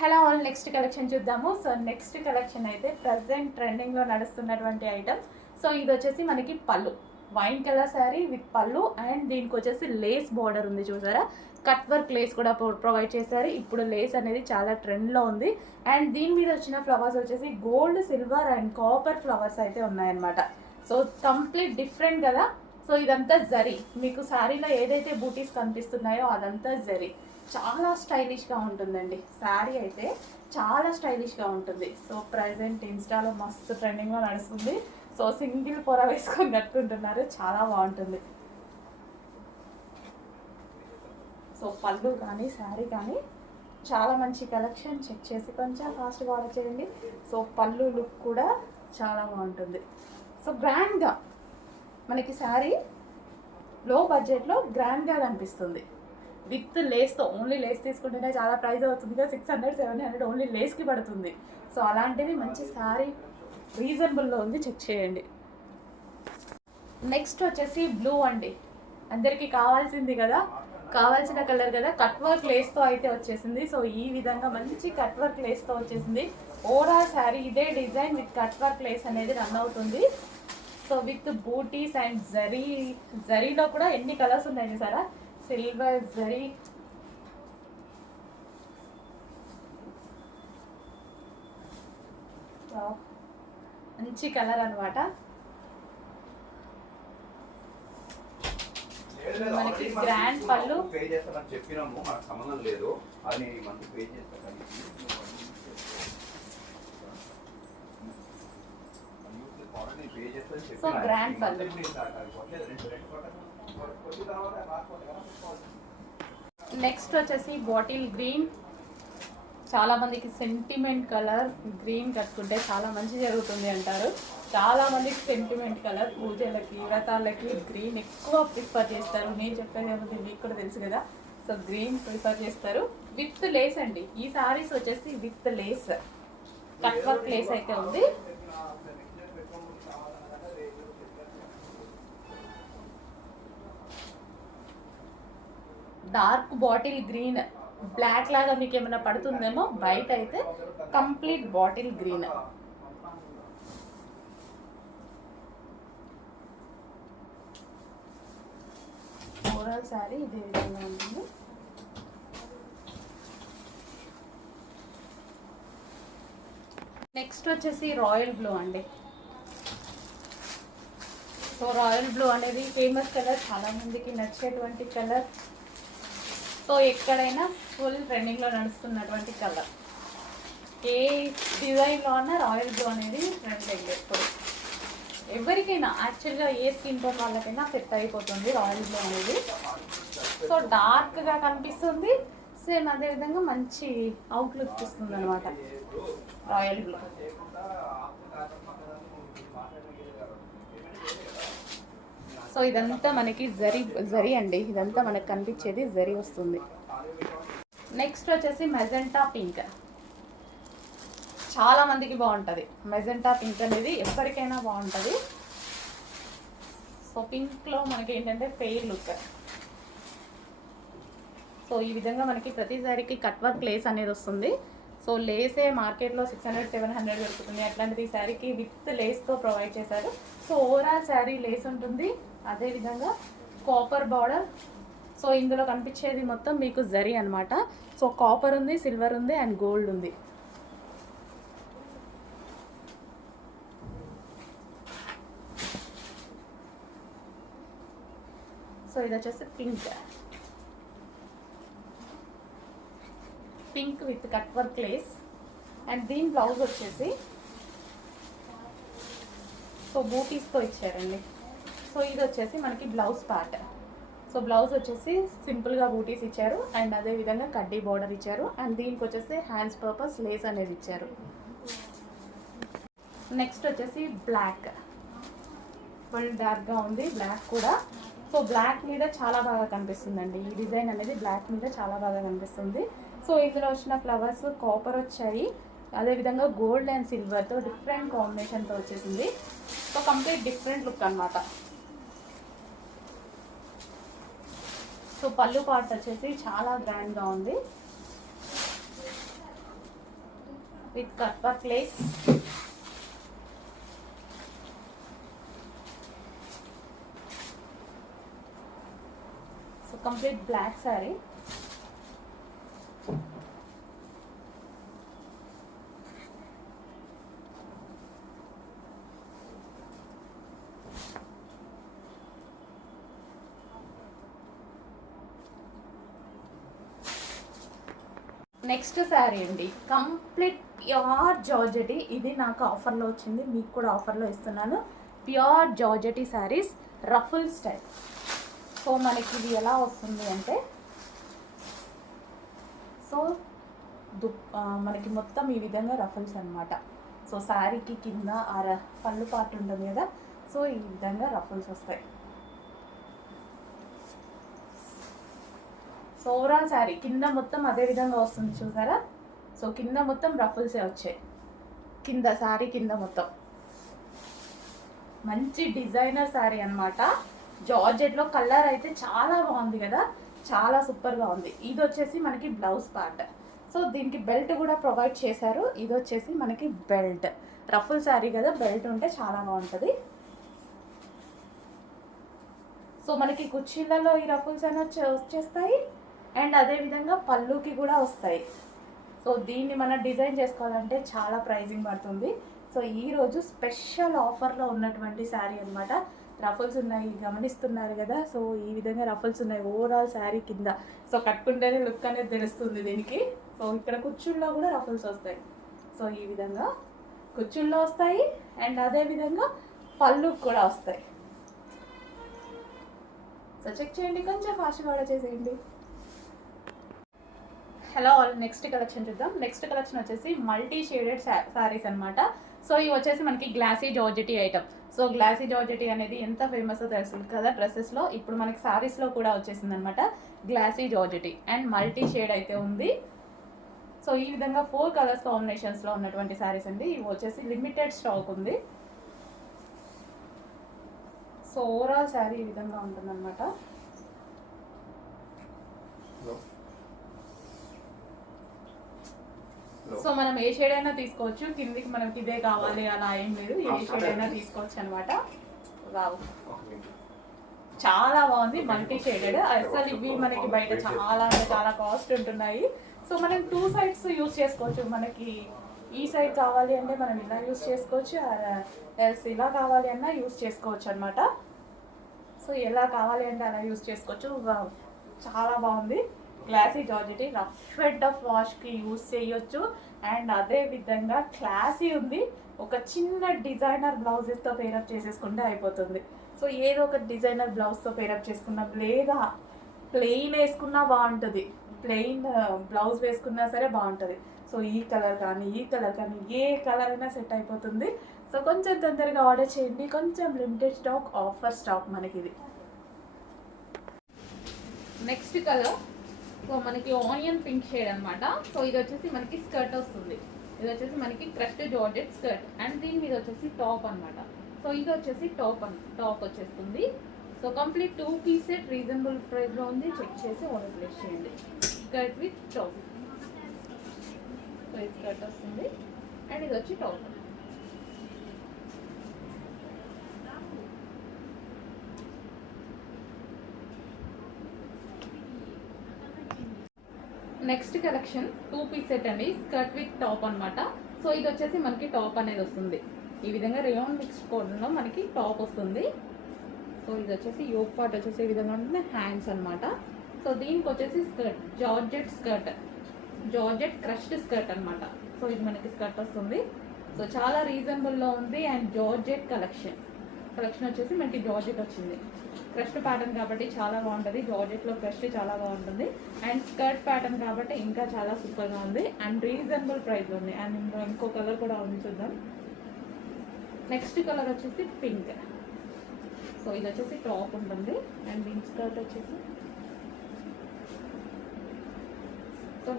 Hello all, next collection చూద్దాము. So next collection అయితే present ట్రెండింగ్లో నడుస్తున్నటువంటి ఐటమ్. సో ఇది వచ్చేసి మనకి పళ్ళు, వైన్ కలర్ శారీ విత్ పళ్ళు, అండ్ దీనికి వచ్చేసి లేస్ బార్డర్ ఉంది చూసారా. కట్ వర్క్ లేస్ కూడా ప్రొవైడ్ చేశారు. ఇప్పుడు లేస్ అనేది చాలా ట్రెండ్లో ఉంది. అండ్ దీని మీద వచ్చిన ఫ్లవర్స్ వచ్చేసి gold, silver and copper flowers అయితే ఉన్నాయన్నమాట. సో కంప్లీట్ డిఫరెంట్ కదా. సో ఇదంతా జరీ, మీకు శారీలో ఏదైతే బూటీస్ కనిపిస్తున్నాయో అదంతా జరీ. చాలా స్టైలిష్గా ఉంటుందండి శారీ అయితే, చాలా స్టైలిష్గా ఉంటుంది. సో ప్రజెంట్ ఇన్స్టాలో మస్తు ట్రెండింగ్లో నడుస్తుంది. సో సింగిల్ పొర వేసుకొని కట్టుకుంటున్నారు, చాలా బాగుంటుంది. సో పళ్ళు కానీ శారీ కానీ చాలా మంచి కలెక్షన్. చెక్ చేసి కొంచెం ఫాస్ట్గా ఆర్డర్ చేయండి. సో పళ్ళు లుక్ కూడా చాలా బాగుంటుంది. సో గ్రాండ్గా మనకి శారీ లో బడ్జెట్లో గ్రాండ్గా కనిపిస్తుంది. విత్ లేస్తో, ఓన్లీ లేస్ తీసుకుంటేనే చాలా ప్రైస్ అవుతుంది కదా, 600-700 ఓన్లీ లేస్కి పడుతుంది. సో అలాంటిది మంచి శారీ రీజనబుల్లో ఉంది, చెక్ చేయండి. నెక్స్ట్ వచ్చేసి బ్లూ అండి, అందరికీ కావాల్సింది కదా, కావాల్సిన కలర్ కదా. కట్ వర్క్ లేస్తో అయితే వచ్చేసింది. సో ఈ విధంగా మంచి కట్ వర్క్ లేస్తో వచ్చేసింది. ఓవరాల్ శారీ ఇదే design with cut work Lay's అనేది రన్ అవుతుంది. సో విత్ బూటీస్ అండ్ జరీలో కూడా ఎన్ని కలర్స్ ఉన్నాయి చూసారా. సిల్వర్ జరీ, మంచి కలర్ అనమాట. మనకి గ్రాండ్ పళ్ళు, పే చేస్తామని చెప్పినాము, మనకు సంబంధం లేదు. అది మంత్ పే చేస్తాం. సో గ్రాండ్ పళ్ళు. నెక్స్ట్ వచ్చేసి బాటిల్ గ్రీన్. చాలా మందికి సెంటిమెంట్ కలర్ గ్రీన్ కట్టుకుంటే చాలా మంచి జరుగుతుంది అంటారు. చాలా మందికి సెంటిమెంట్ కలర్, పూజలకి వ్రతాలకి గ్రీన్ ఎక్కువ ప్రిఫర్ చేస్తారు. నేను చెప్పేది ఏముంది, మీకు కూడా తెలుసు కదా. సో గ్రీన్ ప్రిఫర్ చేస్తారు. విత్ లేస్ అండి, ఈ సారీస్ వచ్చేసి with lace, cut work Lay's అయితే ఉంది. డార్క్ బాటిల్ గ్రీన్, బ్లాక్ లాగా మీకు ఏమైనా పడుతుందేమో, బయట అయితే complete bottle green. Overall sari ఇదే విధంగా ఉంటుంది. నెక్స్ట్ వచ్చేసి రాయల్ బ్లూ అండి. సో రాయల్ బ్లూ అనేది ఫేమస్ కలర్, చాలా మందికి నచ్చేటువంటి కలర్. సో ఎక్కడైనా ఫుల్ ట్రెండింగ్లో నడుస్తున్నటువంటి కలర్. ఏ డిజైన్లో అన్నా రాయల్ బ్లూ అనేది ట్రెండ్ అయింది ఎప్పుడు. ఎవరికైనా యాక్చువల్గా ఏ స్కిన్ టోన్ వాళ్ళకైనా సెట్ అయిపోతుంది రాయల్ బ్లూ అనేది. సో డార్క్గా కనిపిస్తుంది, సేమ్ అదేవిధంగా మంచి అవుట్లుక్ ఇస్తుంది అనమాట రాయల్ బ్లూ. సో ఇదంతా మనకి జరీ అండి, ఇదంతా మనకు కనిపించేది జరీ వస్తుంది. నెక్స్ట్ వచ్చేసి మెజెంటా పింక్. చాలా మందికి బాగుంటుంది మెజెంటా పింక్ అనేది, ఎవరికైనా బాగుంటుంది. సో పింక్లో మనకి ఏంటంటే ఫెయిర్ లుక్. సో ఈ విధంగా మనకి ప్రతి సారీకి కట్ వర్క్ లేస్ అనేది వస్తుంది. సో లేసే మార్కెట్లో 600-700 దొరుకుతుంది. అట్లాంటిది ఈ శారీకి విత్ లేస్తో ప్రొవైడ్ చేశారు. సో ఓవరాల్ శారీ లేస్ ఉంటుంది, అదేవిధంగా కాపర్ బార్డర్. సో ఇందులో కనిపించేది మొత్తం మీకు జరీ అనమాట. సో కాపర్ ఉంది, సిల్వర్ ఉంది అండ్ గోల్డ్ ఉంది. సో ఇది వచ్చేసి pink with cut work Lay's. And దీని బ్లౌజ్ వచ్చేసి సో బూటీస్తో ఇచ్చారండి. సో ఇది వచ్చేసి మనకి బ్లౌజ్ పార్ట్. సో బ్లౌజ్ వచ్చేసి సింపుల్గా బూటీస్ ఇచ్చారు అండ్ అదేవిధంగా కడ్డీ బార్డర్ ఇచ్చారు. అండ్ దీనికి వచ్చేసి హ్యాండ్స్ పర్పస్ లేస్ అనేది ఇచ్చారు. నెక్స్ట్ వచ్చేసి బ్లాక్, ఫుల్ డార్క్గా ఉంది బ్లాక్ కూడా. సో బ్లాక్ మీద చాలా బాగా కనిపిస్తుందండి, ఈ డిజైన్ అనేది బ్లాక్ మీద చాలా బాగా కనిపిస్తుంది. సో ఇందులో వచ్చిన ఫ్లవర్స్ కాపర్ వచ్చాయి, అదేవిధంగా గోల్డ్ అండ్ సిల్వర్తో డిఫరెంట్ కాంబినేషన్తో వచ్చేసింది. సో కంప్లీట్ డిఫరెంట్ లుక్ అనమాట. సో పళ్ళు పార్ట్ వచ్చేసి చాలా గ్రాండ్గా ఉంది. With cut work lace. So complete black sari. Next sari అండి, కంప్లీట్ ప్యూర్ జార్జెటీ. ఇది నాకు ఆఫర్లో వచ్చింది, మీకు కూడా ఆఫర్లో ఇస్తున్నాను. Pure georgette saris, ruffle style. So మనకి ఇది ఎలా వస్తుంది అంటే, సో మనకి మొత్తం ఈ విధంగా రఫుల్స్ అనమాట. సో శారీకి కింద పళ్ళు పార్ట్ ఉంటుంది కదా, సో ఈ విధంగా రఫుల్స్ వస్తాయి. సో ఓవరాల్ శారీ కింద మొత్తం అదే విధంగా వస్తుంది చూసారా. సో కింద మొత్తం రఫుల్సే వచ్చాయి, కింద శారీ కింద మొత్తం. మంచి డిజైనర్ శారీ అనమాట. జార్జెట్లో కలర్ అయితే చాలా బాగుంది కదా, చాలా సూపర్గా ఉంది. ఇది వచ్చేసి మనకి బ్లౌజ్ పార్ట్. సో దీనికి బెల్ట్ కూడా ప్రొవైడ్ చేశారు. ఇది వచ్చేసి మనకి బెల్ట్. రఫుల్ శారీ కదా, బెల్ట్ ఉంటే చాలా బాగుంటుంది. సో మనకి కుర్చీలలో ఈ రఫుల్స్ అని వచ్చేస్తాయి, అండ్ అదేవిధంగా పళ్ళుకి కూడా వస్తాయి. సో దీన్ని మనం డిజైన్ చేసుకోవాలంటే చాలా ప్రైజింగ్ పడుతుంది. సో ఈరోజు స్పెషల్ ఆఫర్లో ఉన్నటువంటి శారీ అనమాట. రఫుల్స్ ఉన్నాయి, గమనిస్తున్నారు కదా. సో ఈ విధంగా రఫుల్స్ ఉన్నాయి ఓవరాల్ శారీ కింద. సో కట్టుకుంటేనే లుక్ అనేది తెలుస్తుంది దీనికి. సో ఇక్కడ కుచ్చుల్లో కూడా రఫుల్స్ వస్తాయి. సో ఈ విధంగా కుచ్చుల్లో వస్తాయి, అండ్ అదేవిధంగా పళ్ళుకి కూడా వస్తాయి. సో చెక్ చేయండి, కొంచెం ఫాస్ట్గా ఆర్డర్ చేసేయండి. హలో ఆల్, నెక్స్ట్ కలెక్షన్ చూద్దాం. నెక్స్ట్ కలెక్షన్ వచ్చేసి మల్టీ షేడెడ్ శారీస్ అనమాట. సో ఇవి వచ్చేసి మనకి glossy georgette item. So glossy georgette అనేది ఎంత ఫేమస్ తెలుస్తుంది కదా డ్రెస్సెస్లో, ఇప్పుడు మనకి శారీస్లో కూడా వచ్చేసింది అనమాట glossy georgette. And multi shade అయితే ఉంది. సో ఈ విధంగా 4 కలర్స్ కాంబినేషన్స్లో ఉన్నటువంటి శారీస్ అండి. ఇవి వచ్చేసి లిమిటెడ్ స్టాక్ ఉంది. సో ఓవరాల్ శారీ ఈ విధంగా ఉంటుందన్నమాట. సో మనం ఏ షేడ్ అయినా తీసుకోవచ్చు, కిందికి మనకి ఇదే కావాలి అలా ఏం లేదు, ఏ షేడ్ అయినా తీసుకోవచ్చు అనమాట. వావ్, చాలా బాగుంది, మల్టీ షేడెడ్. అసలు ఇవి మనకి బయట చాలా అంటే చాలా కాస్ట్ ఉంటున్నాయి. సో మనం 2 సైడ్స్ యూస్ చేసుకోవచ్చు. మనకి ఈ సైడ్ కావాలి అంటే మనం ఇలా యూస్ చేసుకోవచ్చు, ఇలా కావాలి అన్నా యూస్ చేసుకోవచ్చు అనమాట. సో ఎలా కావాలి అంటే అలా యూస్ చేసుకోవచ్చు. చాలా బాగుంది. Glossy georgette, rough and tough వాష్కి యూస్ చేయొచ్చు. అండ్ అదే విధంగా క్లాసీ ఉంది. ఒక చిన్న డిజైనర్ బ్లౌజెస్తో పేరప్ చేసేసుకుంటే అయిపోతుంది. సో ఏదో ఒక డిజైనర్ బ్లౌజ్తో పేరప్ చేసుకున్నా, లేదా ప్లెయిన్ వేసుకున్నా బాగుంటుంది, ప్లెయిన్ బ్లౌజ్ వేసుకున్నా సరే బాగుంటుంది. సో ఈ కలర్ కానీ ఈ కలర్ కానీ ఏ కలర్ అయినా సెట్ అయిపోతుంది. సో కొంచెం తొందరగా ఆర్డర్ చేయండి, కొంచెం లిమిటెడ్ స్టాక్, ఆఫర్ స్టాక్ మనకి ఇది. నెక్స్ట్ కలర్, సో మనకి ఆనియన్ పింక్ షేడ్ అనమాట. సో ఇది వచ్చేసి మనకి స్కర్ట్ వస్తుంది. ఇది వచ్చేసి మనకి క్రష్డ్ జార్జెట్ స్కర్ట్, అండ్ దీని మీద వచ్చేసి టాప్ అనమాట. సో ఇది వచ్చేసి టాప్ వచ్చేస్తుంది. So complete 2 piece set reasonable ప్రైస్లో ఉంది. చెక్ చేసి ఆర్డర్ ప్లేస్ చేయండి. Skirt with top. సో ఇది స్కర్ట్ వస్తుంది, అండ్ ఇది వచ్చి top. Next collection 2 piece set అండి, స్కర్ట్ విత్ టాప్ అనమాట. సో ఇది వచ్చేసి మనకి టాప్ అనేది వస్తుంది. ఈ విధంగా రేయాన్ మిక్స్ కోడ్లో మనకి టాప్ వస్తుంది. సో ఇది వచ్చేసి యోక్ పార్ట్ వచ్చేసి ఈ విధంగా ఉంటుంది, హ్యాండ్స్ అనమాట. సో దీనికి వచ్చేసి స్కర్ట్, జార్జెట్ క్రష్డ్ స్కర్ట్ అనమాట. సో ఇది మనకి స్కర్ట్ వస్తుంది. సో చాలా రీజనబుల్లో ఉంది. అండ్ జార్జెట్ కలెక్షన్ వచ్చేసి మనకి జార్జెట్ వచ్చింది. క్రష్డ్ ప్యాటర్న్ కాబట్టి చాలా బాగుంటుంది. జార్జెట్లో క్రష్డ్ చాలా బాగుంటుంది. అండ్ స్కర్ట్ ప్యాటర్న్ కాబట్టి ఇంకా చాలా సూపర్గా ఉంది. అండ్ రీజనబుల్ ప్రైస్లో ఉంది. అండ్ ఇంకో కలర్ కూడా ఉంది, చూద్దాం. నెక్స్ట్ కలర్ వచ్చేసి పింక్. సో ఇది వచ్చేసి టాప్ ఉంటుంది, అండ్ దీని స్కర్ట్ వచ్చేసి సో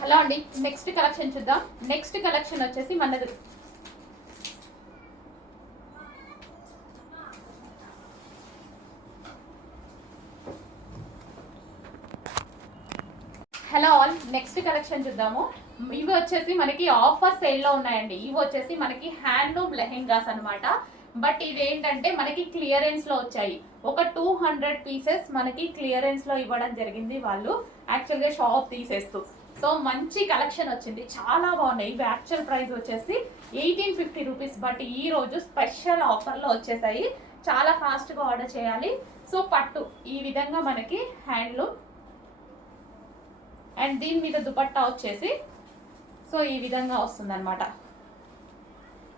హలో అండి, నెక్స్ట్ కలెక్షన్ చూద్దాం. నెక్స్ట్ కలెక్షన్ వచ్చేసి మనది హలో ఆల్, నెక్స్ట్ కలెక్షన్ చూద్దాము. ఇవి వచ్చేసి మనకి ఆఫర్ సేల్లో ఉన్నాయండి. ఇవి వచ్చేసి మనకి హ్యాండ్లూమ్ లెహెంగాస్ అనమాట. బట్ ఇది ఏంటంటే మనకి క్లియరెన్స్ లో వచ్చాయి. ఒక 200 పీసెస్ మనకి క్లియరెన్స్ లో ఇవ్వడం జరిగింది వాళ్ళు, యాక్చువల్గా షాప్ తీసేస్తూ. సో మంచి కలెక్షన్ వచ్చింది, చాలా బాగున్నాయి. ఇవి యాక్చువల్ ప్రైస్ వచ్చేసి 1850 రూపీస్. బట్ ఈ రోజు స్పెషల్ ఆఫర్లో వచ్చేసాయి. చాలా ఫాస్ట్గా ఆర్డర్ చేయాలి. సో పట్టు ఈ విధంగా మనకి హ్యాండ్లూమ్, అండ్ దీని మీద దుపట్టా వచ్చేసి సో ఈ విధంగా వస్తుంది అనమాట.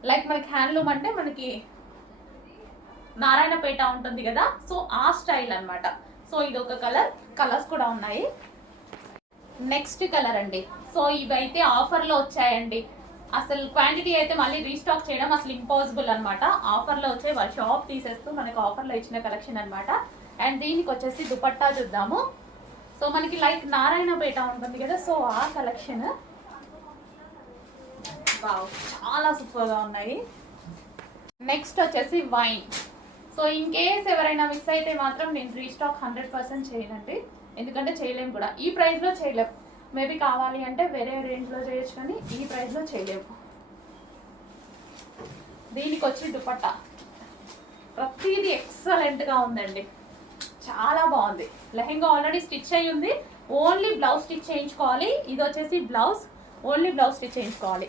లైక్ మనకి హ్యాండ్లూమ్ అంటే మనకి నారాయణపేట ఉంటుంది కదా, సో ఆ స్టైల్ అనమాట. సో ఇది ఒక కలర్, కలర్స్ కూడా ఉన్నాయి. నెక్స్ట్ కలర్ అండి. సో ఇవైతే ఆఫర్లో వచ్చాయండి. అసలు క్వాంటిటీ అయితే మళ్ళీ రీస్టాక్ చేయడం అసలు ఇంపాసిబుల్ అనమాట. ఆఫర్లో వచ్చాయి, వాళ్ళ షాప్ తీసేస్తూ మనకు ఆఫర్లో ఇచ్చిన కలెక్షన్ అనమాట. అండ్ దీనికి వచ్చేసి దుపట్టా చూద్దాము. సో మనకి లైక్ నారాయణపేట ఉంటుంది కదా, సో ఆ కలెక్షన్ చాలా సూపర్గా ఉన్నాయి. నెక్స్ట్ వచ్చేసి వైన్. సో ఇన్ కేస్ ఎవరైనా మిస్ అయితే మాత్రం నేను రీస్టాక్ 100% చేయనండి, ఎందుకంటే చేయలేము కూడా. ఈ ప్రైస్లో చేయలేము, మేబీ కావాలి అంటే వేరే రేంజ్లో చేయొచ్చు, కానీ ఈ ప్రైస్లో చేయలేము. దీనికి వచ్చి దుపట్టా ప్రతిదీ ఎక్సలెంట్గా ఉందండి, చాలా బాగుంది. లెహెంగా ఆల్రెడీ స్టిచ్ అయ్యి ఉంది, ఓన్లీ బ్లౌజ్ స్టిచ్ చేయించుకోవాలి. ఇది వచ్చేసి బ్లౌజ్, ఓన్లీ బ్లౌజ్ స్టిచ్ చేయించుకోవాలి.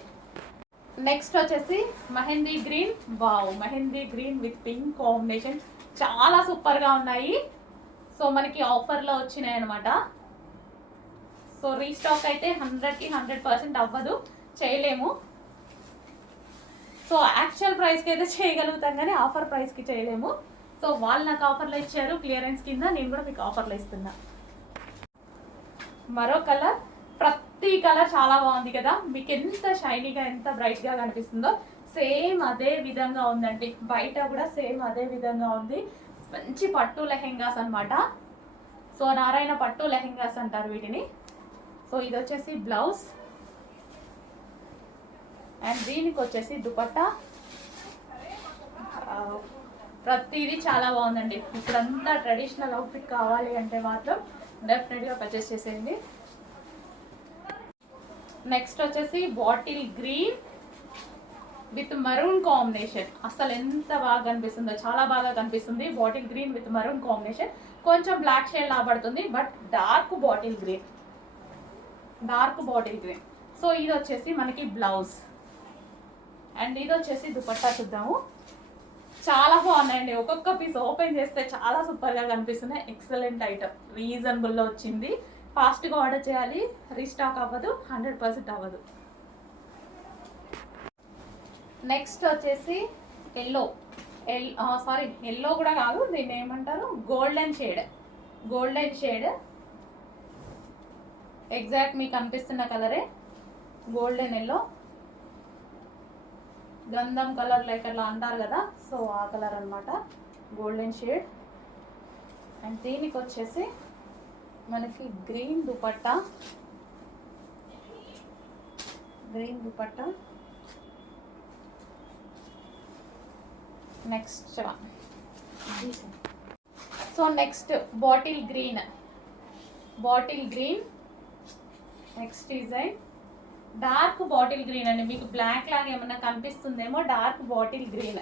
నెక్స్ట్ వచ్చేసి mehndi green. Wow, mehndi green with pink combination, చాలా సూపర్గా ఉన్నాయి. సో మనకి ఆఫర్లో వచ్చినాయి అనమాట. సో రీస్టాక్ అయితే 100కి 100% అవ్వదు, చేయలేము. సో యాక్చువల్ ప్రైస్కి అయితే చేయగలుగుతాం, కానీ ఆఫర్ ప్రైస్కి చేయలేము. సో వాళ్ళు నాకు ఆఫర్లో ఇచ్చారు క్లియరెన్స్ కింద, నేను కూడా మీకు ఆఫర్లో ఇస్తున్నా. మరో కలర్, ప్రతి కలర్ చాలా బాగుంది కదా, మీకు ఎంత షైనీగా ఎంత బ్రైట్గా కనిపిస్తుందో సేమ్ అదే విధంగా ఉందండి. బయట కూడా సేమ్ అదే విధంగా ఉంది. మంచి పట్టు లెహెంగాస్ అనమాట. సో నారాయణ పట్టు లెహెంగాస్ అంటారు వీటిని. సో ఇది వచ్చేసి బ్లౌజ్, అండ్ దీనికి వచ్చేసి దుపట్టా. ప్రతిదీ చాలా బాగుందండి. ఇప్పుడంతా ట్రెడిషనల్ అవుట్ఫిట్ కావాలి అంటే మాత్రం డెఫినెట్గా పర్చేస్ చేసేయండి. నెక్స్ట్ వచ్చేసి bottle green with maroon combination. అసలు ఎంత బాగా కనిపిస్తుందో, చాలా బాగా కనిపిస్తుంది. Bottle green with maroon combination, కొంచెం బ్లాక్ షేడ్ లాబడుతుంది, but dark bottle green, dark bottle green. So ఇది వచ్చేసి మనకి బ్లౌజ్, అండ్ ఇది వచ్చేసి దుపట్టా చూద్దాము. చాలా బాగున్నాయండి, ఒక్కొక్క పీస్ ఓపెన్ చేస్తే చాలా సూపర్గా కనిపిస్తున్నాయి. ఎక్సలెంట్ ఐటమ్, రీజనబుల్లో వచ్చింది. ఫాస్ట్గా ఆర్డర్ చేయాలి, రీస్టాక్ అవ్వదు, 100% అవ్వదు. నెక్స్ట్ వచ్చేసి ఎల్లో, సారీ ఎల్లో కూడా కాదు, దీన్ని ఏమంటారు, golden shade. Golden shade exact మీకు కనిపిస్తున్న కలరే, గోల్డెన్ ఎల్లో, గంధం కలర్ లైక్ అట్లా అంటారు కదా, సో ఆ కలర్ అనమాట, గోల్డెన్ షేడ్. అండ్ దీనికి వచ్చేసి మనకి green dupatta, green dupatta. Next so next bottle green, bottle green. Next design dark bottle green అండి, మీకు బ్లాక్ లాగా ఏమన్నా కనిపిస్తుందేమో, డార్క్ బాటిల్ గ్రీన్.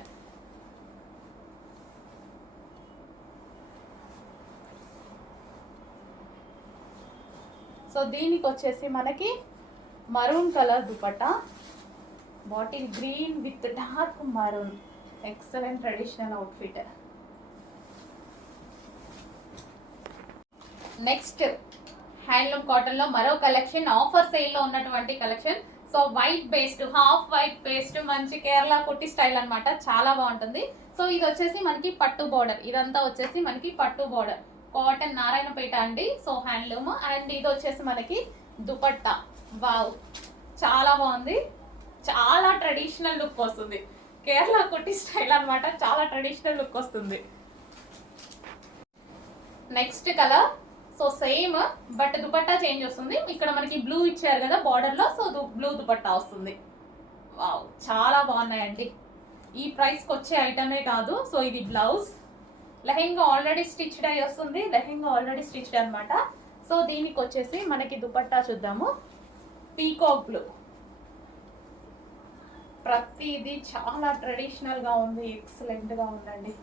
సో దీనికి వచ్చేసి మనకి maroon colour dupatta, bottle green with dark maroon, excellent traditional outfit. Next handloom cotton లో మరో కలెక్షన్, ఆఫర్ సేల్ లో ఉన్నటువంటి కలెక్షన్. So white paste, half white paste, మంచి కేరళ కుట్టి స్టైల్ అన్నమాట, చాలా బాగుంటుంది. సో ఇది వచ్చేసి మనకి పట్టు బోర్డర్, ఇదంతా వచ్చేసి మనకి పట్టు బోర్డర్, కాటన్ నారాయణపేట అండి. So handloom. అండ్ ఇది వచ్చేసి మనకి దుపట్టా. వావ్, చాలా బాగుంది, చాలా ట్రెడిషనల్ లుక్ వస్తుంది. కేరళ కుట్టి స్టైల్ అన్నమాట, చాలా ట్రెడిషనల్ లుక్ వస్తుంది. Next colour, so same but dupatta change వస్తుంది. ఇక్కడ మనకి బ్లూ ఇచ్చారు కదా బార్డర్ లో, సో బ్లూ దుపట్టా వస్తుంది. వావ్, చాలా బాగున్నాయండి. ఈ ప్రైస్కి వచ్చే ఐటమే కాదు. సో ఇది బ్లౌజ్, లెహెంగా ఆల్రెడీ స్టిచ్డ్ అయి వస్తుంది, లెహెంగా ఆల్రెడీ స్టిచ్డ్ అనమాట. సో సో దీనికి వచ్చేసి మనకి దుపట్టా చూద్దాము. పీకాక్ బ్లూ, ప్రతిదీ చాలా ట్రెడిషనల్గా ఉంది, ఎక్సలెంట్గా ఉందండి.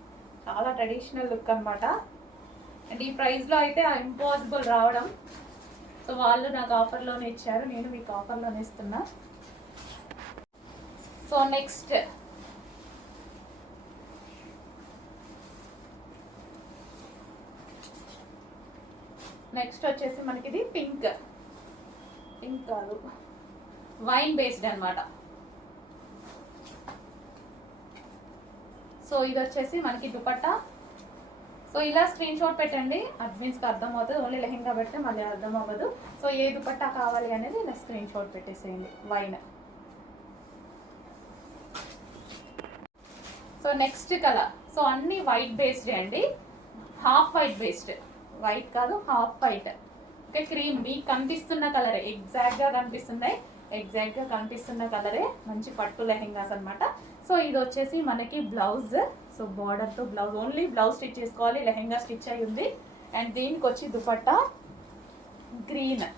చాలా ట్రెడిషనల్ లుక్ అనమాట. అండ్ ఈ ప్రైస్లో అయితే ఇంపాసిబుల్ రావడం. సో వాళ్ళు నాకు ఆఫర్లోనే ఇచ్చారు, నేను మీకు ఆఫర్లోనే ఇస్తున్నా. సో నెక్స్ట్ వచ్చేసి మనకి ఇది పింక్ కాదు, వైన్ బేస్డ్ అనమాట. సో ఇది వచ్చేసి మనకి దుపట్టా. సో ఇలా స్క్రీన్ షాట్ పెట్టండి, అడ్మిన్స్కి అర్థం అవుతుంది. ఓన్లీ లెహెంగా పెడితే మళ్ళీ అర్థం అవ్వదు. సో ఏ దుపట్టా కావాలి అనేది ఇలా స్క్రీన్ షాట్ పెట్టేసేయండి. Wine. So next colour, so అన్ని వైట్ బేస్డ్ అండి, హాఫ్ వైట్ బేస్డ్, వైట్ కాదు హాఫ్ వైట్. ఓకే, క్రీమ్ మీకు కనిపిస్తున్న కలరే, ఎగ్జాక్ట్గా కనిపిస్తున్న కలరే, మంచి పట్టు లెహెంగాస్ అనమాట. సో ఇది వచ్చేసి మనకి బ్లౌజ్. సో బార్డర్తో బ్లౌజ్, ఓన్లీ బ్లౌజ్ స్టిచ్ చేసుకోవాలి, లెహెంగా స్టిచ్ అయి ఉంది. అండ్ దీనికి వచ్చి దుపట్టా గ్రీన్.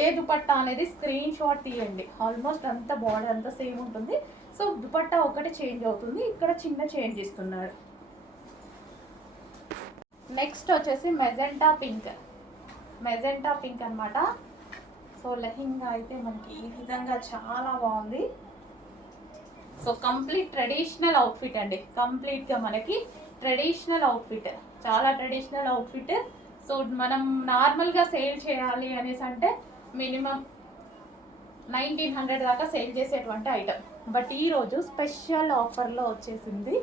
ఏ దుపట్టా అనేది స్క్రీన్ షాట్ తీయండి. ఆల్మోస్ట్ అంతా బార్డర్ అంతా సేమ్ ఉంటుంది. సో దుపట్టా ఒకటి చేంజ్ అవుతుంది, ఇక్కడ చిన్న చేంజ్ ఇస్తున్నారు. నెక్స్ట్ వచ్చేసి మెజెంటా పింక్ అనమాట. సో లెహెంగా అయితే మనకి ఈ విధంగా చాలా బాగుంది. సో కంప్లీట్ ట్రెడిషనల్ అవుట్ఫిట్ అండి, కంప్లీట్గా మనకి ట్రెడిషనల్ అవుట్ఫిట్, చాలా ట్రెడిషనల్ అవుట్ఫిట్. సో మనం నార్మల్గా సేల్ చేయాలి అనేసి అంటే మినిమం 1900 దాకా సేల్ చేసేటువంటి ఐటమ్. బట్ ఈరోజు స్పెషల్ ఆఫర్లో వచ్చేసింది.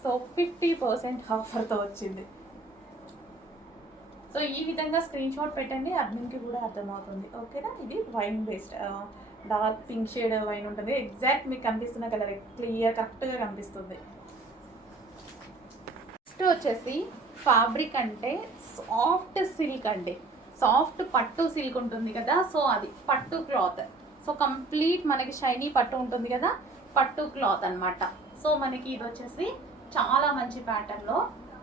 సో 50% ఆఫర్తో వచ్చింది. సో ఈ విధంగా స్క్రీన్ షాట్ పెట్టండి, అడ్మిన్కి కూడా అర్థమవుతుంది. ఓకేనా, ఇది wine based, dark pink shade wine ఉంటుంది. ఎగ్జాక్ట్ మీకు కనిపిస్తున్న కలర్ క్లియర్ కరెక్ట్గా కనిపిస్తుంది. నెక్స్ట్ వచ్చేసి ఫ్యాబ్రిక్ అంటే సాఫ్ట్ సిల్క్ అండి, సాఫ్ట్ పట్టు సిల్క్ ఉంటుంది కదా. సో అది పట్టు క్లాత్. సో కంప్లీట్ మనకి షైనీ పట్టు ఉంటుంది కదా, పట్టు క్లాత్ అనమాట. సో మనకి ఇది వచ్చేసి చాలా మంచి ప్యాటర్న్లో,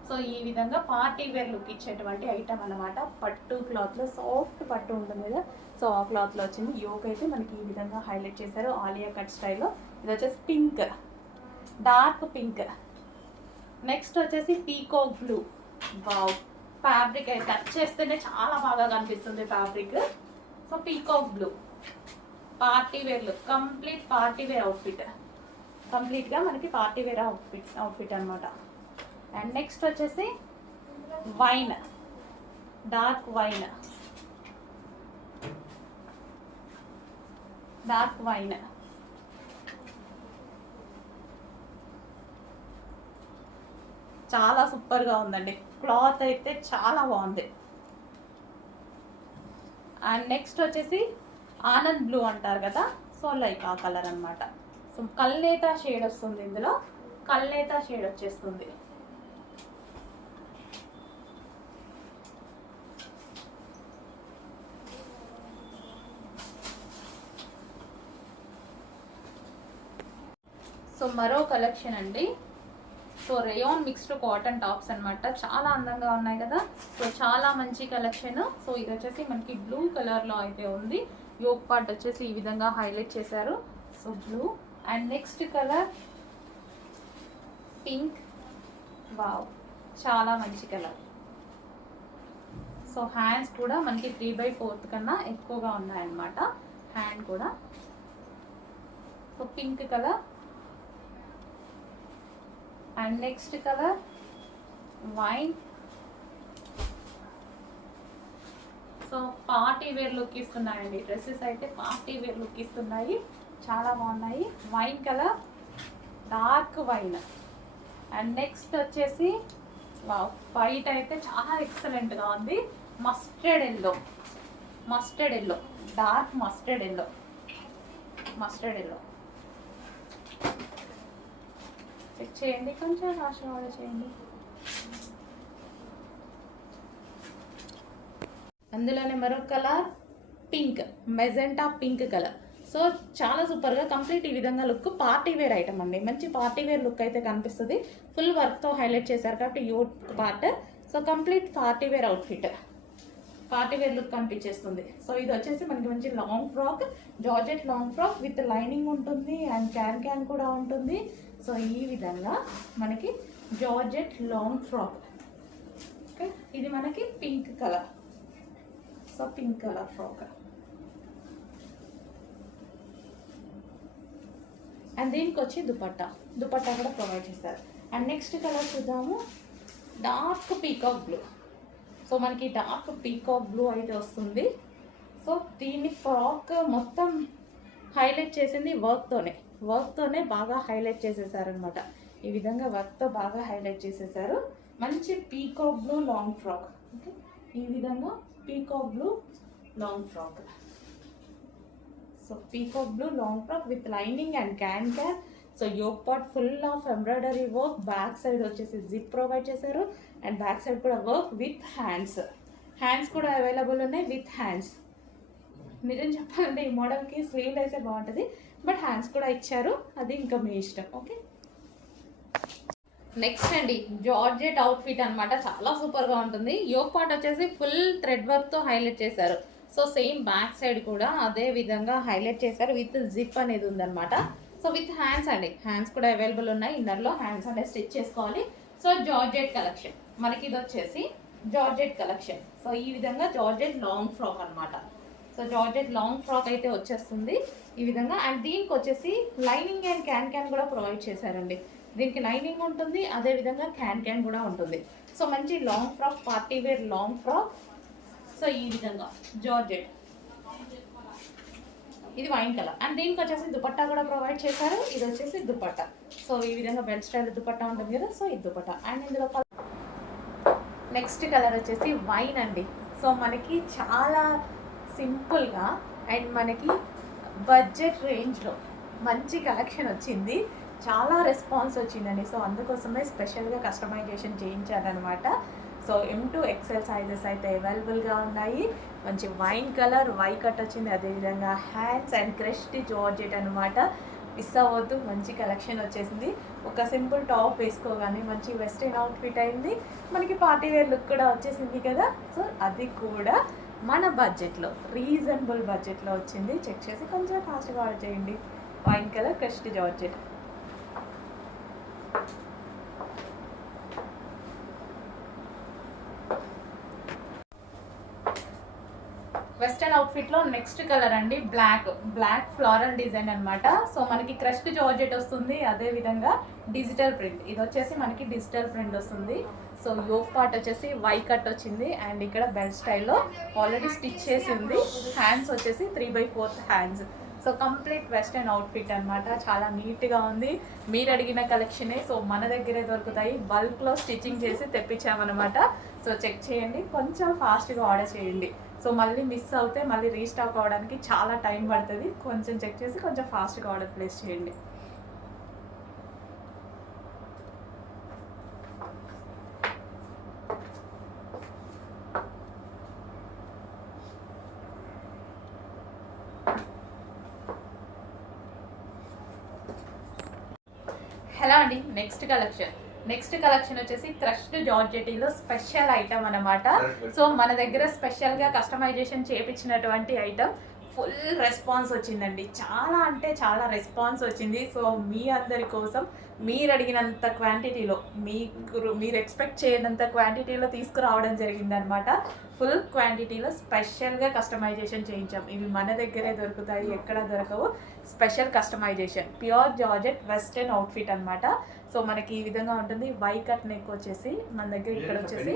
సో ఈ విధంగా పార్టీ వేర్ లుక్ ఇచ్చేటువంటి ఐటమ్ అనమాట. పట్టు క్లాత్లో సాఫ్ట్ పట్టు ఉంటుంది కదా, సో ఆ క్లాత్లో వచ్చింది. యోక్ అయితే మనకి ఈ విధంగా హైలైట్ చేశారు ఆలియా కట్ స్టైల్లో. ఇది వచ్చేసి పింక్, డార్క్ పింక్. నెక్స్ట్ వచ్చేసి పీకాక్ బ్లూ. వావ్, ఫ్యాబ్రిక్ అయితే టచ్ చేస్తేనే చాలా బాగా కనిపిస్తుంది fabric. So peacock blue, party wear look, complete party wear outfit, కంప్లీట్గా మనకి పార్టీ వేర్ అవుట్ఫిట్ అనమాట. అండ్ నెక్స్ట్ వచ్చేసి వైన్, డార్క్ వైన్, చాలా సూపర్గా ఉందండి, క్లాత్ అయితే చాలా బాగుంది. అండ్ నెక్స్ట్ వచ్చేసి ఆనంద్ బ్లూ అంటారు కదా, సో లైక్ ఆ కలర్ అనమాట. సో కల్నేత షేడ్ వస్తుంది, ఇందులో కల్నేత షేడ్ వచ్చేస్తుంది. సో మరో కలెక్షన్ అండి. So rayon mixed cotton tops అనమాట, చాలా అందంగా ఉన్నాయి కదా. సో చాలా మంచి కలెక్షన్. సో ఇది వచ్చేసి మనకి బ్లూ కలర్లో అయితే ఉంది. యోక్ పార్ట్ వచ్చేసి ఈ విధంగా హైలైట్ చేశారు. So blue. And next colour pink. Wow, చాలా మంచి కలర్. సో హ్యాండ్స్ కూడా మనకి 3/4 కన్నా ఎక్కువగా ఉన్నాయన్నమాట, హ్యాండ్ కూడా. So pink colour. And next colour wine. So party wear look ఇస్తున్నాయండి డ్రెస్సెస్ అయితే, పార్టీ వేర్ లుక్ ఇస్తున్నాయి, చాలా బాగున్నాయి. Wine colour, dark wine. And next వచ్చేసి వైట్ అయితే చాలా ఎక్సలెంట్గా ఉంది. Mustard yellow, dark mustard yellow. Check చేయండి, కొంచెం ఆశీర్వాదం చేయండి. అందులోనే మరొక colour pink, magenta pink colour. So చాలా సూపర్గా కంప్లీట్ ఈ విధంగా లుక్, పార్టీ వేర్ ఐటమ్ అండి, మంచి పార్టీ వేర్ లుక్ అయితే కనిపిస్తుంది. ఫుల్ వర్క్తో హైలైట్ చేశారు కాబట్టి youth part. So complete party wear outfit. Party wear look కనిపించేస్తుంది. సో ఇది వచ్చేసి మనకి మంచి long frock, georgette long frock with lining ఉంటుంది అండ్ క్యాన్ కూడా ఉంటుంది. సో ఈ విధంగా మనకి జార్జెట్ లాంగ్ ఫ్రాక్. ఓకే, ఇది మనకి pink colour. So pink colour frock and దీనికి వచ్చి దుపట్టా కూడా ప్రొవైడ్ చేస్తారు. అండ్ నెక్స్ట్ కలర్ చూద్దాము, డార్క్ పీకాక్ బ్లూ. సో మనకి డార్క్ పీకాక్ బ్లూ అయితే వస్తుంది. సో దీన్ని ఫ్రాక్ మొత్తం హైలైట్ చేసింది వర్క్తోనే బాగా హైలైట్ చేసేసారనమాట. ఈ విధంగా వర్క్తో బాగా హైలైట్ చేసేసారు. మంచి peacock blue long frock. Okay, ఈ విధంగా peacock blue long frock. So peacock blue long frock with lining and can. So yoke part full of embroidery work, back side వచ్చేసి జిప్ ప్రొవైడ్ చేశారు అండ్ బ్యాక్ సైడ్ కూడా work with hands కూడా available ఉన్నాయి with hands. నిజం చెప్పాలంటే ఈ మోడల్కి slew అయితే బాగుంటుంది, బట్ హ్యాండ్స్ కూడా ఇచ్చారు, అది ఇంకా మీ ఇష్టం. ఓకే, నెక్స్ట్ అండి జార్జెట్ అవుట్ఫిట్ అనమాట. చాలా సూపర్గా ఉంటుంది. యోక్ పార్ట్ వచ్చేసి ఫుల్ థ్రెడ్ వర్క్తో హైలైట్ చేశారు. సో సేమ్ బ్యాక్ సైడ్ కూడా అదే విధంగా హైలైట్ చేశారు విత్ జిప్ అనేది ఉందన్నమాట. సో విత్ హ్యాండ్స్ అండి, హ్యాండ్స్ కూడా అవైలబుల్ ఉన్నాయి. ఇన్నర్లో హ్యాండ్స్ అనేది స్టిచ్ చేసుకోవాలి. సో జార్జెట్ కలెక్షన్ మనకి ఇది వచ్చేసి జార్జెట్ కలెక్షన్. సో ఈ విధంగా జార్జెట్ లాంగ్ ఫ్రాక్ అనమాట. సో జార్జెట్ లాంగ్ ఫ్రాక్ అయితే వచ్చేస్తుంది ఈ విధంగా. అండ్ దీనికి వచ్చేసి లైనింగ్ అండ్ క్యాన్ కూడా ప్రొవైడ్ చేశారండి. దీనికి లైనింగ్ ఉంటుంది, అదేవిధంగా క్యాన్ కూడా ఉంటుంది. సో మంచి long frock, party wear long frock. So ఈ విధంగా జార్జెట్, ఇది వైన్ కలర్. అండ్ దీనికి వచ్చేసి దుపట్టా కూడా ప్రొవైడ్ చేశారు. ఇది వచ్చేసి దుపట్టా. సో ఈ విధంగా బెల్ట్ స్టైల్ దుపట్టా ఉంటుంది కదా, సో ఇది దుపట్టా. అండ్ ఇందులో నెక్స్ట్ కలర్ వచ్చేసి వైన్ అండి. సో మనకి చాలా సింపుల్గా అండ్ మనకి బడ్జెట్ రేంజ్లో మంచి కలెక్షన్ వచ్చింది. చాలా రెస్పాన్స్ వచ్చిందండి. సో అందుకోసమే స్పెషల్గా కస్టమైజేషన్ చేయించారనమాట. సో M2 XL సైజెస్ అయితే అవైలబుల్గా ఉన్నాయి. మంచి వైన్ కలర్, వై కట్ వచ్చింది, అదేవిధంగా హ్యాండ్స్ అండ్ క్రష్డ్ జార్జెట్ అనమాట. మిస్ అవ్వద్దు, మంచి కలెక్షన్ వచ్చేసింది. ఒక సింపుల్ టాప్ వేసుకోగానే మంచి వెస్ట్రన్ అవుట్ఫిట్ అయింది. మనకి పార్టీ వేర్ లుక్ కూడా వచ్చేసింది కదా. సో అది కూడా మన బడ్జెట్లో, రీజనబుల్ బడ్జెట్లో వచ్చింది. చెక్ చేసి కొంచెం ఫాస్ట్గా ఆర్డర్ చేయండి. Wine colour crushed georgette. Western అవుట్ఫిట్లో నెక్స్ట్ కలర్ అండి బ్లాక్ ఫ్లోరల్ డిజైన్ అనమాట. సో మనకి క్రష్డ్ జార్జెట్ వస్తుంది, అదేవిధంగా డిజిటల్ ప్రింట్. ఇది వచ్చేసి మనకి డిజిటల్ ప్రింట్ వస్తుంది. సో యోక్ పార్ట్ వచ్చేసి వై కట్ వచ్చింది అండ్ ఇక్కడ బెల్ట్ స్టైల్లో ఆల్రెడీ స్టిచ్ చేసి ఉంది. హ్యాండ్స్ వచ్చేసి 3/4 hands. So complete western outfit అనమాట. చాలా నీట్గా ఉంది. మీరు అడిగిన కలెక్షనే. సో మన దగ్గరే దొరుకుతాయి. బల్క్లో స్టిచ్చింగ్ చేసి తెప్పించామన్నమాట. సో చెక్ చేయండి, కొంచెం ఫాస్ట్గా ఆర్డర్ చేయండి. సో మళ్ళీ మిస్ అవుతే మళ్ళీ రీస్టాక్ అవ్వడానికి చాలా టైం పడుతుంది. కొంచెం చెక్ చేసి కొంచెం ఫాస్ట్గా ఆర్డర్ ప్లేస్ చేయండి. హలో అండి, నెక్స్ట్ కలెక్షన్ వచ్చేసి క్రష్డ్ జార్జెటీలో స్పెషల్ ఐటమ్ అనమాట. సో మన దగ్గర స్పెషల్గా కస్టమైజేషన్ చేయించినటువంటి ఐటమ్. ఫుల్ రెస్పాన్స్ వచ్చిందండి. చాలా అంటే చాలా రెస్పాన్స్ వచ్చింది. సో మీ అందరి కోసం మీరు అడిగినంత క్వాంటిటీలో, మీరు ఎక్స్పెక్ట్ చేయనంత క్వాంటిటీలో తీసుకురావడం జరిగిందనమాట. ఫుల్ క్వాంటిటీలో స్పెషల్గా కస్టమైజేషన్ చేయించాం. ఇవి మన దగ్గరే దొరుకుతాయి, ఎక్కడ దొరకవు. Special customization, pure georgette western outfit అనమాట. సో మనకి ఈ విధంగా ఉంటుంది. వై కట్ నెక్ వచ్చేసి మన దగ్గర ఇక్కడ వచ్చేసి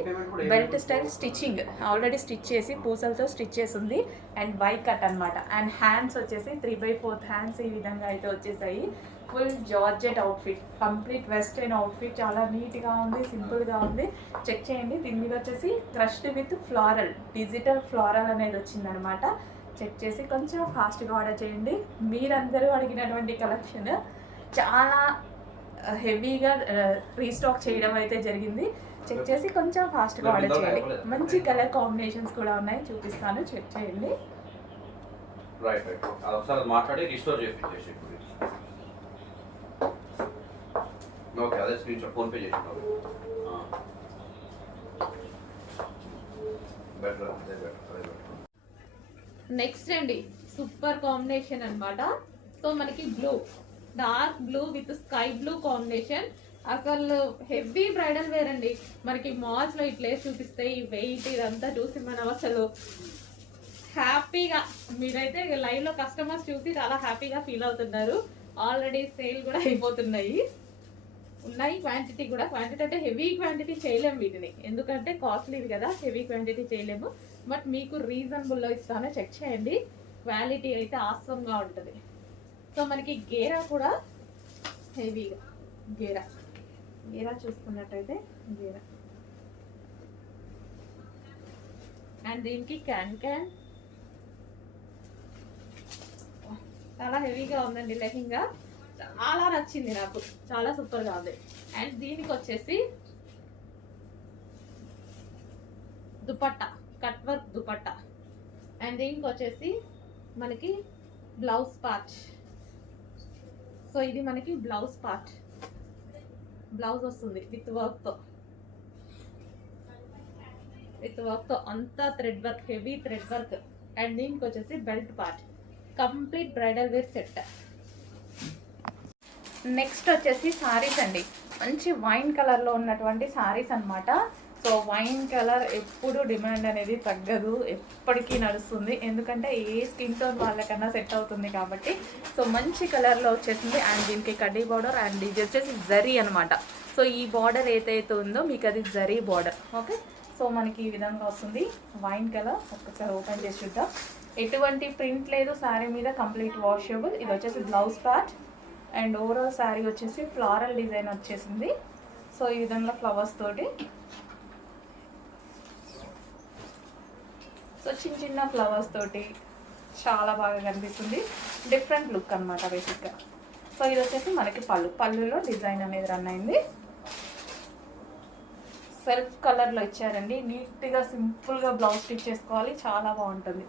belt style stitching already stitch చేసి పూసలతో స్టిచ్ చేసి ఉంది అండ్ వై కట్ అనమాట. అండ్ హ్యాండ్స్ వచ్చేసి 3/4 హ్యాండ్స్ ఈ విధంగా అయితే వచ్చేసాయి. Full georgette outfit, complete western outfit. చాలా నీట్గా ఉంది, సింపుల్గా ఉంది. చెక్ చేయండి. దీని మీద వచ్చేసి crushed with floral, digital floral అనేది వచ్చిందనమాట. చెక్ చేసి కొంచెం ఫాస్ట్గా ఆర్డర్ చేయండి. మీరందరూ అడిగినటువంటి కలెక్షన్ చాలా హెవీగా రీస్టాక్ చేయడం అయితే జరిగింది. చెక్ చేసి కొంచెం ఫాస్ట్గా ఆర్డర్ చేయండి. మంచి కలర్ కాంబినేషన్స్ కూడా ఉన్నాయి, చూపిస్తాను. చెక్ చేయండి. మాట్లాడి రిస్టోర్ చేసి ఓకే, అదే స్క్రీన్ షాట్ ఫోన్పే చేసినారు. బెటర్ అదే బెటర్. నెక్స్ట్ అండి సూపర్ కాంబినేషన్ అన్నమాట. సో మనకి blue, dark blue with sky blue combination. అసలు హెవీ బ్రైడల్ వేర్ అండి. మనకి మాల్స్ లో ఇట్లే చూపిస్తే ఈ వెయిట్ ఇదంతా చూసి మనం అసలు హ్యాపీగా, మీరైతే లైవ్ లో కస్టమర్స్ చూసి చాలా హ్యాపీగా ఫీల్ అవుతున్నారు. ఆల్రెడీ సేల్ కూడా అయిపోతున్నాయి, ఉన్నాయి క్వాంటిటీ కూడా. క్వాంటిటీ అంటే హెవీ క్వాంటిటీ చేయలేము వీటిని, ఎందుకంటే కాస్ట్లీది కదా, హెవీ క్వాంటిటీ చేయలేము. బట్ మీకు రీజనబుల్లో ఇస్తానో చెక్ చేయండి. క్వాలిటీ అయితే ఆసంగా ఉంటుంది. సో మనకి గేరా కూడా హెవీగా, గేరా గేరా చూసుకున్నట్టయితే గేరా, అండ్ దీనికి క్యాన్ క్యాన్ చాలా హెవీగా ఉందండి. లెహంగా చాలా నచ్చింది నాకు, చాలా సూపర్గా ఉంది. అండ్ దీనికి వచ్చేసి dupatta, cut work dupatta. And దీనికి వచ్చేసి మనకి బ్లౌజ్ పార్ట్. సో ఇది మనకి బ్లౌజ్ పార్ట్, బ్లౌజ్ వస్తుంది విత్ వర్క్తో, అంతా thread work, heavy thread work. And దీనికి వచ్చేసి belt part, complete bridal wear set. Next వచ్చేసి సారీస్ అండి. మంచి వైన్ కలర్లో ఉన్నటువంటి సారీస్ అన్నమాట. సో వైన్ కలర్ ఎప్పుడు డిమాండ్ అనేది తగ్గదు, ఎప్పటికీ నడుస్తుంది, ఎందుకంటే ఏ స్కిన్ టోన్ వాళ్ళకన్నా సెట్ అవుతుంది కాబట్టి. సో మంచి కలర్లో వచ్చేసింది. అండ్ దీనికి కడ్డీ బార్డర్, అండ్ ఇది వచ్చేసి జరీ అనమాట. సో ఈ బార్డర్ ఏదైతే ఉందో మీకు అది జరీ బార్డర్. ఓకే, సో మనకి ఈ విధంగా వస్తుంది వైన్ కలర్. ఒక్కసారి ఓపెన్ చేసి చూద్దాం. ఎటువంటి ప్రింట్ లేదు శారీ మీద, కంప్లీట్ వాషబుల్. ఇది వచ్చేసి blouse part. And overall sari వచ్చేసి ఫ్లారల్ డిజైన్ వచ్చేసింది. సో ఈ విధంగా ఫ్లవర్స్ తోటి, సో చిన్న చిన్న ఫ్లవర్స్ తోటి చాలా బాగా కనిపిస్తుంది. డిఫరెంట్ లుక్ అనమాట బేసిక్గా. సో ఇది వచ్చేసి మనకి పళ్ళులో డిజైన్ అనేది రన్ అయింది. సెల్ఫ్ కలర్లో ఇచ్చారండి. నీట్గా సింపుల్గా బ్లౌజ్ స్టిచ్ చేసుకోవాలి, చాలా బాగుంటుంది.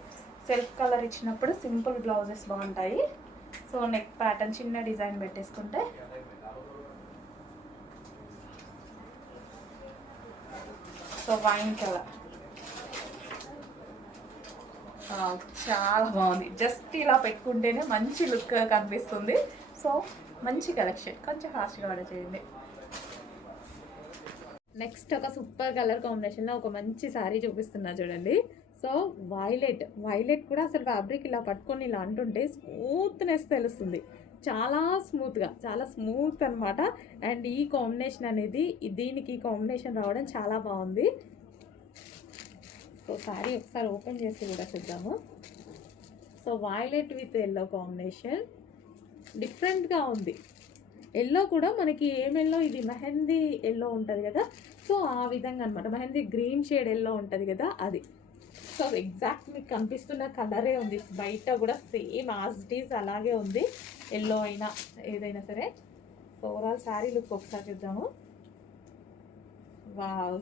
సెల్ఫ్ కలర్ ఇచ్చినప్పుడు సింపుల్ బ్లౌజెస్ బాగుంటాయి. సో నెక్ ప్యాటర్న్ చిన్న డిజైన్ పెట్టేసుకుంటే సో వైన్ కలర్ చాలా బాగుంది. జస్ట్ ఇలా పెట్టుకుంటేనే మంచి లుక్ కనిపిస్తుంది. సో మంచి కలెక్షన్, కొంచెం ఫాస్ట్గా ఆర్డర్ చేయండి. నెక్స్ట్ ఒక సూపర్ కలర్ కాంబినేషన్లో ఒక మంచి శారీ చూపిస్తున్నా చూడండి. సో వైలెట్ కూడా అసలు ఫ్యాబ్రిక్ ఇలా పట్టుకొని ఇలా అంటుంటే స్మూత్నెస్ తెలుస్తుంది. చాలా స్మూత్గా, చాలా స్మూత్ అనమాట. అండ్ ఈ కాంబినేషన్ అనేది, దీనికి కాంబినేషన్ రావడం చాలా బాగుంది. సో శారీ ఒకసారి ఓపెన్ చేసి కూడా చూద్దాము. So violet with yellow combination డిఫరెంట్గా ఉంది. ఎల్లో కూడా మనకి ఏం ఎల్లో, ఇది మెహందీ ఎల్లో ఉంటుంది కదా, సో ఆ విధంగా అనమాట. మెహందీ గ్రీన్ షేడ్ ఎల్లో ఉంటుంది కదా, అది. సో ఎగ్జాక్ట్ మీకు కనిపిస్తున్న కలరే ఉంది. బయట కూడా సేమ్ యాజ్ ఇట్ ఈజ్ అలాగే ఉంది, ఎల్లో అయినా ఏదైనా సరే. సో ఓవరాల్ శారీ లుక్ ఒకసారి చూద్దాము. వావ్,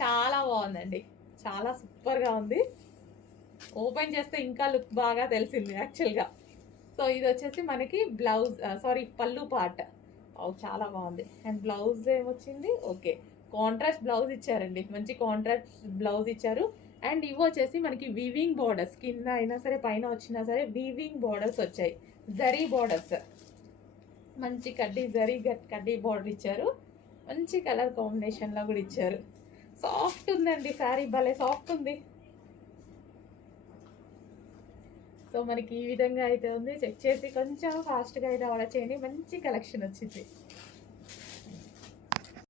చాలా బాగుందండి, చాలా సూపర్గా ఉంది. ఓపెన్ చేస్తే ఇంకా లుక్ బాగా తెలిసింది యాక్చువల్గా. సో ఇది వచ్చేసి మనకి బ్లౌజ్, పళ్ళు పార్ట్. చాలా బాగుంది. అండ్ బ్లౌజ్ ఏమొచ్చింది, ఓకే, కాంట్రాస్ట్ బ్లౌజ్ ఇచ్చారండి, మంచి కాంట్రాస్ట్ బ్లౌజ్ ఇచ్చారు. అండ్ ఇవి వచ్చేసి మనకి వీవింగ్ బార్డర్స్, కింద అయినా సరే పైన వచ్చినా సరే వీవింగ్ బార్డర్స్ వచ్చాయి, జరీ బార్డర్స్. మంచి కడ్డీ బార్డర్ ఇచ్చారు. మంచి కలర్ కాంబినేషన్లో కూడా ఇచ్చారు. సాఫ్ట్ ఉందండి శారీ, భలే సాఫ్ట్ ఉంది. సో మనకి ఈ విధంగా అయితే ఉంది. చెక్ చేసి కొంచెం ఫాస్ట్గా అయితే ఆర్డర్ చేయండి, మంచి కలెక్షన్ వచ్చింది.